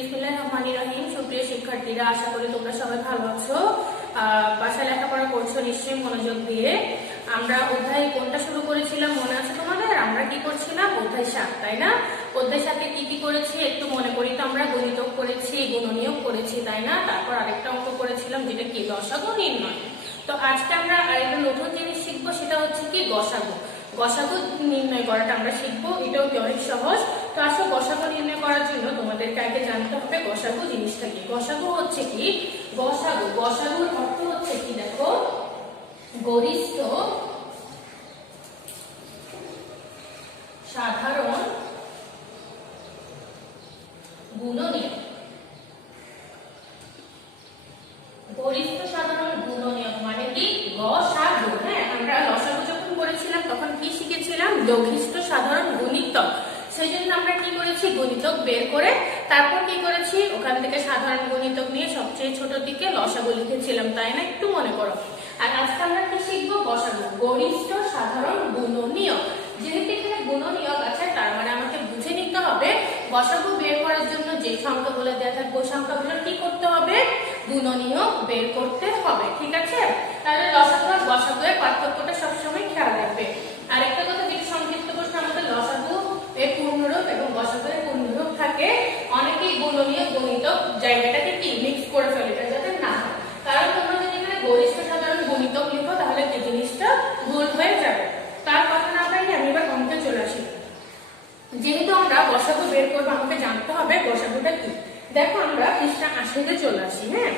বিসমিল্লাহির রহমানির রহিম। সুপ্রিয় শিক্ষার্থীরা, আশা করি তোমরা সবাই ভালো আছো। বাসায় লেখাপড়া করছো নিশ্চয়ই মনোযোগ দিয়ে। আমরা অধ্যায় কোনটা শুরু করেছিলাম মনে আছে তোমাদের? আমরা কি করছিলাম? অধ্যায় 7, তাই না? অধ্যায় 7 কি কি করেছি একটু মনে করি তো। আমরা গণিতক করেছি, গুণনীয়ক করেছি, তাই না? তারপর আরেকটা অঙ্ক করেছিলাম যেটা কি লসাগু নির্ণয়। তো আজকে আমরা আরেকটা নতুন জিনিস শিখবো, সেটা হচ্ছে কি গসাগু। গসাগু নির্ণয় করাটা আমরা শিখবো, এটাও কি অনেক সহজ। তো আসলে গসাগু নির্ণয় করার জন্য তোমাদেরকে আগে জানতে হবে গসাগু জিনিসটা কি। গসাগু হচ্ছে কি? গসাগুর অর্থ হচ্ছে কি দেখো, গরিষ্ঠ সাধারণ গুণনীয়ক। গরিষ্ঠ সাধারণ গুণনীয়ক মানে কি? গসাগু। হ্যাঁ, আমরা লসাগু যখন করেছিলাম তখন কি শিখেছিলাম? লঘিষ্ঠ সাধারণ গুণিতক। সেই জন্য আমরা কি করেছি? গুণিতক বের করে তারপর কি করেছি? ওখান থেকে সাধারণ গুণিতক নিয়ে সবচেয়ে ছোট দিকে লসাগু লিখেছিলাম, তাই না? একটু মনে করো। আর আজকে আমরা কি শিখবো? গসাগু, গরিষ্ঠ সাধারণ গুণনীয়ক। যেহেতু এখানে গুণনীয়ক আছে তার মানে আমাকে বুঝে নিতে হবে গসাগু বের করার জন্য যে সংখ্যাগুলো দেওয়া থাকবে ওই সংখ্যাগুলো কি করতে হবে? গুণনীয়ক বের করতে হবে, ঠিক আছে? তাহলে লসাগু আর গসাগু এর পার্থক্যটা সবসময় খেয়াল রাখবে। আর একটা কথা যেটা সংক্ষিপ্ত প্রশ্ন, আমাদের লসাগু এর পূর্ণরূপ এবং গসাগু এর পূর্ণরূপ থাকে। অনেকেই গুণনীয়ক গণিতক জায়গাটাকে কি মিক্স করে ফেলে, এটা যাতে না হয়। কারণ তোমরা যদি এখানে গরিষ্ঠ সাধারণ গুণিতক লিখো তাহলে এই জিনিসটা ভুল হয়ে যাবে। তার কথা না বলে আমি এবার অঙ্কে চলে আসি। যেহেতু আমরা গসাগু বের করবো আমাকে জানতে হবে গসাগুটা কি। দেখো আমরা পৃষ্ঠা 80-তে চলে আসি। হ্যাঁ,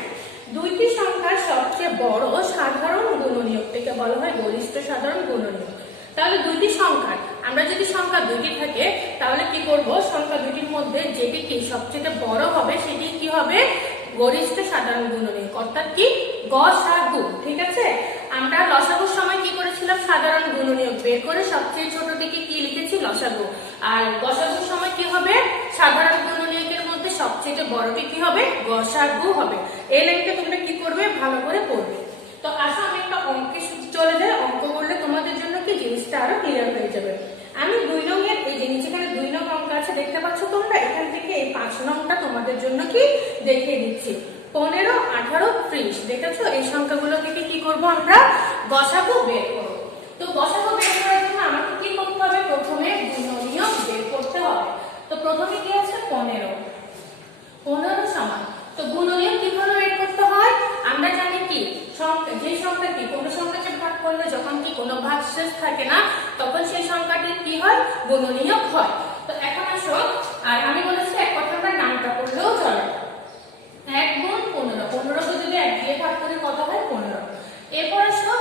দুইটি সংখ্যার সবচেয়ে বড় সাধারণ গুণনীয়ককে বলা হয় গরিষ্ঠ সাধারণ গুণনীয়ক। তাহলে দুইটি সংখ্যা, আমরা যদি সংখ্যা দুইটি থাকে তাহলে কি করব? সংখ্যা দুইটির মধ্যে যেটি কি সবচেয়ে বড় হবে সেটি কি হবে? গরিষ্ঠ সাধারণ গুণনীয়ক, অর্থাৎ কি? গসাগু, ঠিক আছে? আমরা লসাগুর সময় কি করেছিলাম? সাধারণ গুণনীয়ক বের করে সবচেয়ে ছোট দিকে কি লিখেছি? লসাগু। আর গসাগুর সময় কি হবে? সাধারণ গুণনীয়কের মধ্যে সবচেয়ে বড়টি কি হবে? গসাগু হবে। এই লাইনটা তোমরা কি করবে? ভালো করে পড়বে। তো আসো আমি একটা অঙ্কে চলে যাই। অঙ্ক করলে তোমাদের জন্য কি জিনিসটা আরো ক্লিয়ার হয়ে যাবে। আমি 2 নংয়ের এই যে নিচে এখানে 2 নং অঙ্ক আছে দেখতে পাচ্ছ তোমরা, এখান থেকে এই 5 নংটা তোমাদের জন্য কি দেখিয়ে দিচ্ছি। 15, 18, 30 দেখেছো? এই সংখ্যাগুলো থেকে কি করব? আমরা গসাগু বের করব। তো গসাগু বের করার জন্য আমাকে কি করতে হবে? প্রথমে গুণনীয়ক বের করতে হবে। তো প্রথমে কি আছে? 15 সমান। তো গুণনীয়ক কিভাবে বের করতে হয়? আমরা জানি কি যে সংখ্যাটি কোনো সংখ্যাকে ভাগ করলে যখন কি কোনো ভাগশেষ থাকে না তখন সেই সংখ্যাটির কি হয়? গুণনীয়ক হয়। তো এখন আসো, আর আমি বলেছি এক কথা আমরা নামটা করলেও চলে। 1 গুণ 15, 15কে যদি 1 দিয়ে ভাগ করি কত হয়? 15। এরপর আসো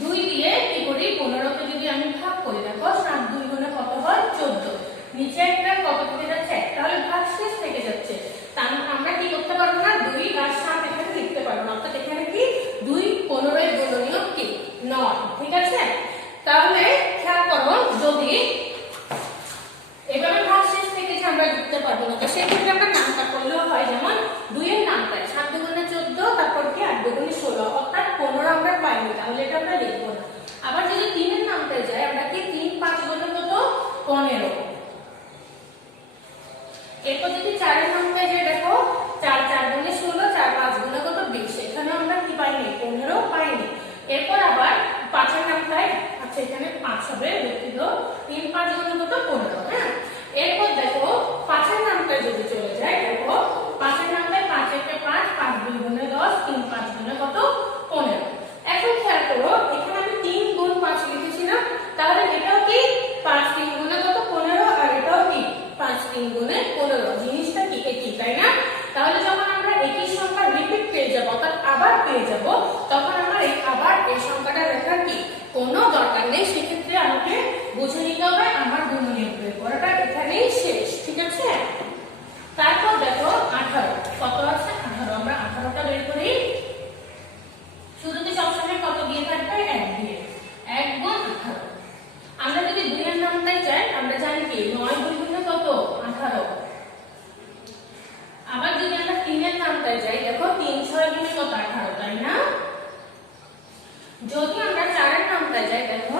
2 দিয়ে কি করি? 15কে যদি আমি ভাগ করি দেখো 7 2 গুণে কত হয়? 14। নিচে একটা কত থেকে যাচ্ছে? তাহলে ভাগশেষ থেকে যাচ্ছে। তার আমরা কি করতে পারবো না? 2 আর 7 এখানে লিখতে পারবো না, অর্থাৎ এখানে কি 2 15 এর গুণনীয়ক কি 9, ঠিক আছে? তাহলে খেয়াল করো, যদি এভাবে ভাগশেষ থেকে যে আমরা লিখতে পারবো না, তো সেক্ষেত্রে আমরা নামটা করলেও হয়। যেমন 2 এর নামটা 7 দুগুণে 14, তারপর কি 8 দুগুণে 16, অর্থাৎ 15 আমরা পাইনি, তাহলে এটা আমরা লিখবো না। আবার যদি 3 এর নামটা যায় আমরা কি 3 5 গুণে কত? 15। এরপর যদি 4 এর নামটা যায় দেখো 4 4 গুণে 16, 4 5 গুণে কত? 20, এখানে আমরা কি পাইনি? 15 পাইনি। এরপর আবার 5 এর নামটায় আচ্ছা এখানে 5 হবে, দুঃখিত। 3 5 গুণে কত? 15। হ্যাঁ, এরপর দেখো 5 এর নামটা যদি চলে যায় দেখো 5 এর নামটায় 5 একে 5, 5 2 গুণে 10, 3 5 গুণে কত? 15। এখন খেয়াল করো এখানে আমি 3 গুণ 5 লিখেছি না, তাহলে এটাও কি 5 3 গুণে কত? 15, আর এটাও কি 5 3 গুণে 15। জিনিসটা কি একই, তাই না? তাহলে যখন আমরা একই সংখ্যা রিপিট পেয়ে যাব, অর্থাৎ আবার পেয়ে যাব, তখন আমার আবার এই সংখ্যাটা লেখার কি কোনো দরকার নেই। সেক্ষেত্রে আমাকে বুঝে নিতে হবে আমার গুণনীয়ক বের করাটা এখানেই শেষ, ঠিক আছে? তারপর দেখো 18 কত আছে? 18, আমরা 18টা বের করি। শুরুতে সবসময় কত দিয়ে থাকবে? 1 দিয়ে। 1 গুণ 18। আমরা যদি 2 এর নামটাই চাই আমরা জানি কি 9 2 গুণে কত? 18। আবার যদি আমরা 3 এর নামটাই যাই দেখো 3 6 গুণে কত? 18, তাই না? যদি আমরা 4 এর নামটাই যাই দেখো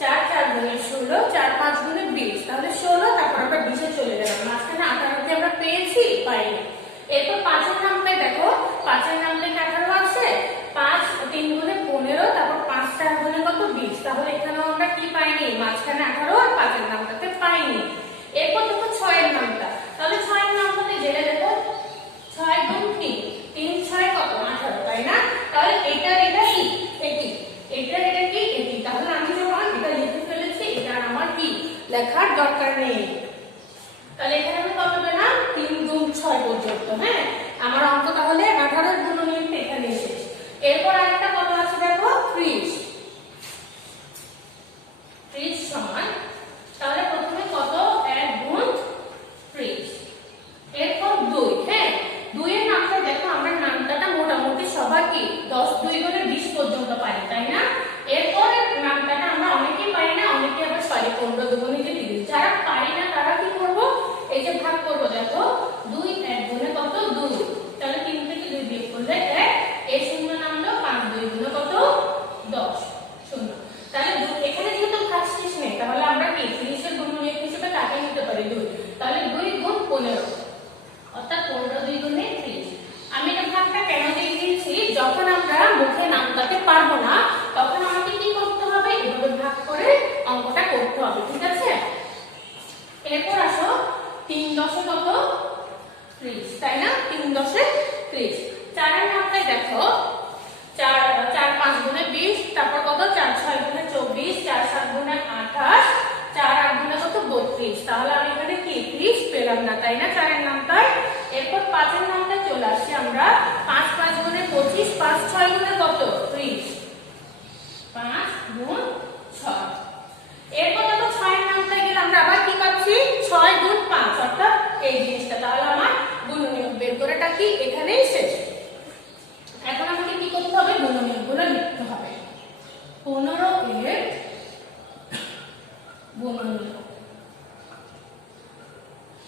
4 4 গুণে 16, 4 5 গুণে 20, তাহলে 16, তারপর আমরা 20 এ চলে গেলাম। মাঝখানে 18 কে আমরা পেয়েছি পেয়েছি? পাইনি। এরপর 5 এর নামটাই দেখো, 5 এর নামটাই 18 আছে, 5 3 গুণে 15, তারপর 5 4 গুণে কত? 20। তাহলে এখানেও আমরা কি পাইনি? মাঝখানে 18 আর 5 এর নামটাতে পাইনি। এরপর দেখো 6 এর নামটা, তাহলে 6 এর নামটাতে জেনে দেখো 6 গুণ 3, 3 6 কত? 18, তাই না? তাহলে এটা কি? এটা কি? এটি। তাহলে আমি যখন এটা লিখে ফেলেছি, এটা আমার কি লেখার দরকার নেই। তাহলে এখানে আমি কত পেলাম? 3 গুণ 6 পর্যন্ত। হ্যাঁ, আমার অঙ্ক তাহলে 18 এর গুণনীয়কটা এখানে শেষ। এরপর আরেকটা কত আছে দেখো, 30 সমান, তাহলে প্রথমে কত? 1 গুণ 30। এরপর 2, হ্যাঁ 2 এর নামটা দেখো, আমরা নামটাটা মোটামুটি সবাই কি 10 2 গুণে 20 পর্যন্ত পারি, তাই না? এরপর নামটাটা আমরা অনেকেই পারি না, অনেকে আবার পারি 15 2 গুণে 30। যারা পারি না তারা কি করব? এই যে ভাগ করব, দেখো 2 1 গুণে কত? 2। তাহলে 3 থেকে 2 বিয়োগ করলে 1, এই শূন্য নামলো 5 2 গুণে কত? 10 শূন্য। তাহলে এখানে যেহেতু ভাগ শেষ নেই, তাহলে আমরা কি 30 এর গুণনীয়ক হিসেবে কাকে নিতে পারি? 2। তাহলে 2 গুণ 15, অর্থাৎ 15 2 গুণে 30। আমি এটা ভাগটা কেন দিয়ে দিয়েছি? যখন আমরা মুখে নামটাতে পারবো না, তখন আমাকে কি করতে হবে? এভাবে ভাগ করে অঙ্কটা করতে হবে, ঠিক আছে? এরপর আসো 3 10 কত? 30, তাই না? 3 10 30। 4 এর নামটাই দেখো, 4 5 গুণে 20, তারপর কত? 4 6 গুণে 24, 4 7 গুণে 28, 4 8 গুণে কত? 32। তাহলে আমি এখানে কি 30 পেলাম না, তাই না? 4 এর নামটাই। এরপর 5 এর নামটা চলে আসছে আমরা, 5 5 গুণে 25, 5 6 গুণে কত? 30, 5 গুণ 6। এরপর দেখো 6 এর নামটা গেলে আমরা আবার কি পাচ্ছি? 6 গুণ 5, অর্থাৎ এই জিনিসটা। তাহলে আমার গুণনীয়ক বের করাটা কি এখানেই শেষ। এখন আমাকে কি করতে হবে? গুণনীয়কগুলো লিখতে হবে। 15 এর গুণনীয়ক,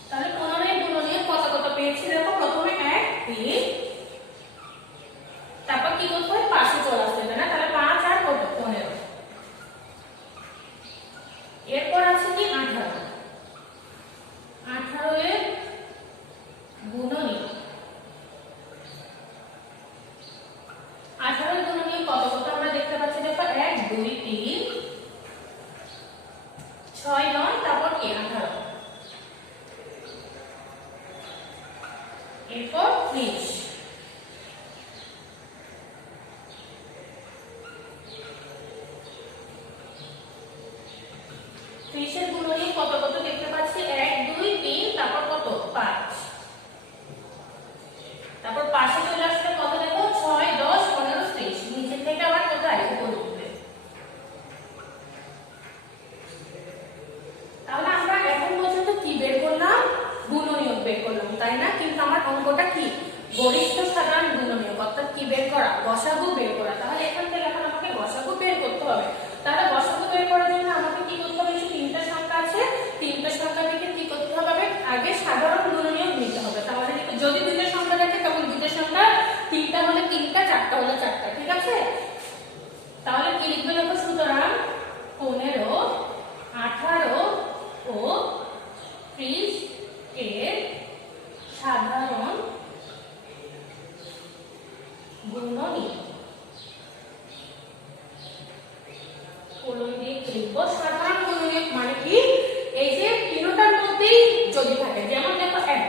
তাহলে 15 এর গুণনীয়ক কত কত পেয়েছি দেখো, প্রথমে 1 3, তারপর কি করতে হয়? পাশে চলে আসবে, তাই না? তাহলে 5 আর কত? 15। এরপর আছে কি 18 এর গুণনীয়ক। 18 এর গুণনীয়ক কত কত আমরা দেখতে পাচ্ছি দেখো, 1 2 3 6 9, তারপর কি 18। এরপর 30। 30 এর গুণনীয়ক কত কত দেখতে পাচ্ছি, 1 2 3, তারপর কত? 5। তারপর পাশে চলে আসলে কত দেখো, 6 10 15 30। নিচে থেকে আবার কোথায়? উপরে উঠবে। তাহলে আমরা এখন পর্যন্ত কি বের করলাম? গুণনীয়ক বের করলাম, তাই না? কিন্তু আমার অঙ্কটা কি গরিষ্ঠ সাধারণ গুণনীয়ক, অর্থাৎ কি বের করা? গসাগু বের করা। তাহলে এখান থেকে এখন আমাকে গসাগু বের করতে হবে। তাহলে গসাগু বের করার জন্য আমাকে কি করতে হবে? যে 3টা সংখ্যা আছে, 3টা সংখ্যা থেকে কি করতে হবে? আগে সাধারণ গুণনীয়ক নিতে হবে। তাহলে যদি 2টা সংখ্যা থাকে, তখন 2টা সংখ্যা, 3টা হলে 3টা, 4টা হলে 4টা, ঠিক আছে? তাহলে কি লিখবে দেখো, সুতরাং 15 18 ও 30 এর সাধারণ গুণনীয়ক। কোলন দিয়ে লিখব সাধারণ গুণনীয়ক মানে কি? এই যে তিনটার মধ্যেই যদি থাকে, যেমন দেখো 1,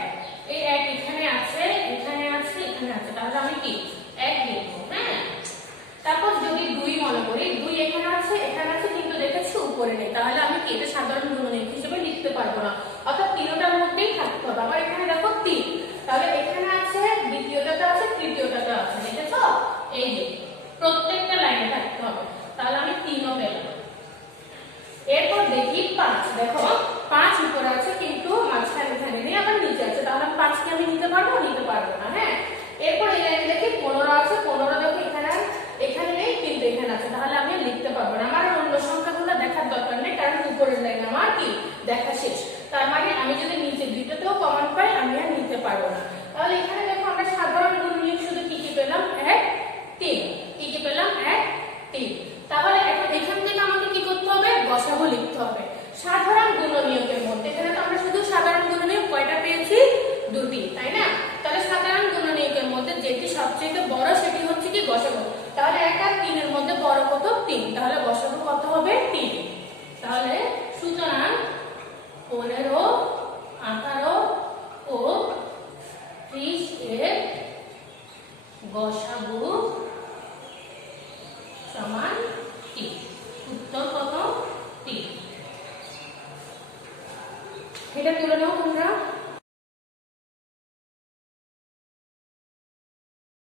এই 1 এখানে আছে, এখানে আছে, এখানে আছে, তাহলে আমি কি 1 লিখব। হ্যাঁ, তারপর যদি 2 মনে করি, 2 এখানে আছে, এখানে আছে, কিন্তু দেখেছি উপরে নেই, তাহলে আমি কি এটা সাধারণ গুণনীয়ক হিসেবে লিখতে পারবো না, অর্থাৎ তিনটার মধ্যেই থাকতে হবে। আবার এখানে দেখো 3, তাহলে এখানে আছে, দ্বিতীয়টাতে আছে, তৃতীয়টাতে আছে, দেখেছো? এই যে প্রত্যেকটা লাইনে থাকতে হবে, তাহলে আমি 3ও পেলাম। এরপর দেখি 5, দেখো 5 উপরে আছে, কিন্তু মাঝখানে এখানে নেই, আবার নিচে আছে, তাহলে 5 কে আমি নিতে পারবো? নিতে পারবো না। হ্যাঁ, এরপর এই লাইনে দেখি 15 আছে, 15 দেখো এখানে নেই, কিন্তু এখানে আছে, তাহলে আমি লিখতে পারবো না। আমার অন্য সংখ্যাগুলো দেখার দরকার নেই, কারণ উপরের লাইনে আমার কি দেখা শেষ। তার মানে আমি যদি নিচে দুইটাতেও কমন পাই, আমি আর নিতে পারবো না। তাহলে এখানে দেখো আমরা সাধারণ গুণনীয়ক শুধু কি কি পেলাম? 1 3। কি কি পেলাম? 1 3। তাহলে এখন এখান থেকে আমাকে কি করতে হবে? গসাগু লিখতে হবে সাধারণ গুণনীয়কের মধ্যে। এখানে তো আমরা শুধু সাধারণ গুণনীয়ক কয়টা পেয়েছি? 2টি। বসাবো। তাহলে 1 আর 3 এর মধ্যে বড় কত? 3। তাহলে বসাবো কত হবে? 3। তাহলে সুতরাং 15, 18 ও 30 এর গসাগু সমান 3। উত্তর কত? 3। এটা তুলে নাও তোমরা।